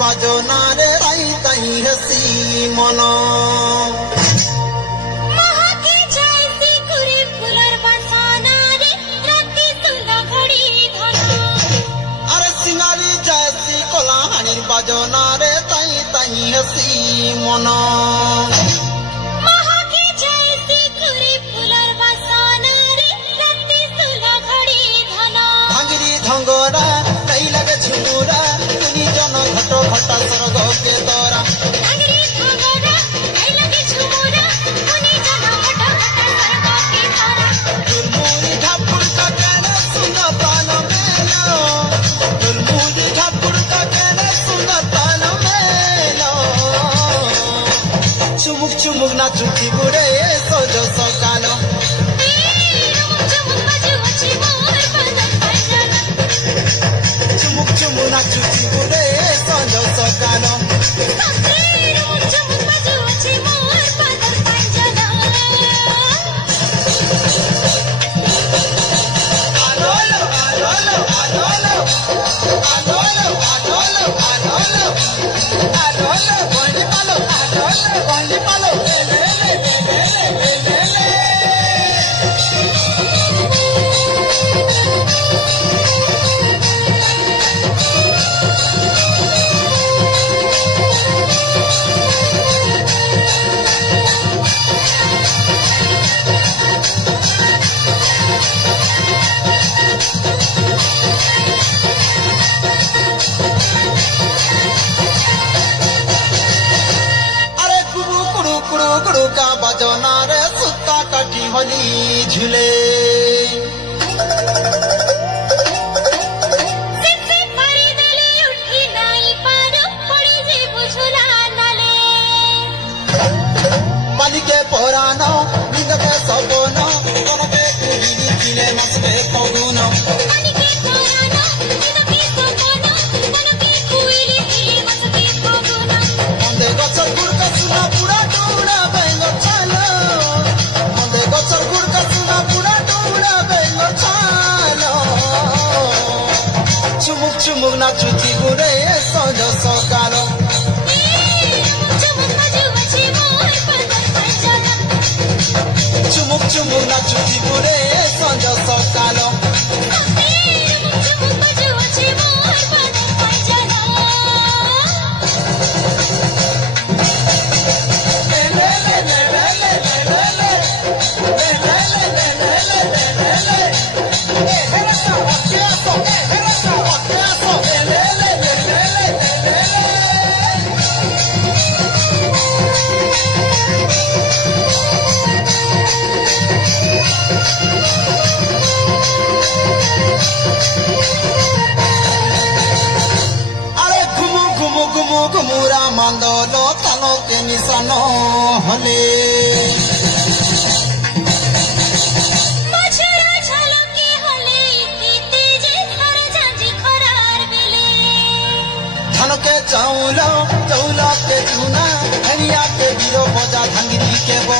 बाजोनारे ताई ताई हसी मनो महाके जैसी कुरी फुलर बरसाना रे राती तुला घड़ी धनो अरे सिंगारी जैसी कोलाहानी बाजोनारे ताई ताई हसी मनो महाके जैसी कुरी फुलर बरसाना रे राती तुला घड़ी धनो भांगरी धंगोरा कई लगे झुमुरा घटो घटा स्वर्ग के दौरा भांगरी धंगोरा कई लगे झुमुरा मुनि जना घटो घटा स्वर्ग के दौरा दुलमुनी ठाकुर का कहना सुना तान मेलो दुलमुनी ठाकुर का कहना सुना तान मेलो चुमुक चुमुक ना चुकी बुरे सोजो सकालो चुमुक चुमुक ना चुकी बुरे सोजो सकालो का बजना रे सुता कटी होली झूले पानी के पोरानो निंद के सपनो कोन के कुली किले मस के पगुनो पानी के पोरानो निंद के सपनो कोन के कुली किले मस के पगुनो मंदे गछर गुड़ का सुना पूरा टूड़ा बेंगो चालो मंदे गछर गुड़ का सुना पूरा टूड़ा बेंगो चालो चुमुक चुमुक ना चुची गुड़े सोजो सकालो चुमुक चुमुक ना चुची बुरे संजो सकालो गुमुरा मंदोलो तनो के निशानो हले मछुरा छलो के हले की तेजे हर जाजी खरार बेले धन के चौलो चौला के चुना हरिया के बीरो बजा धंगरी के बो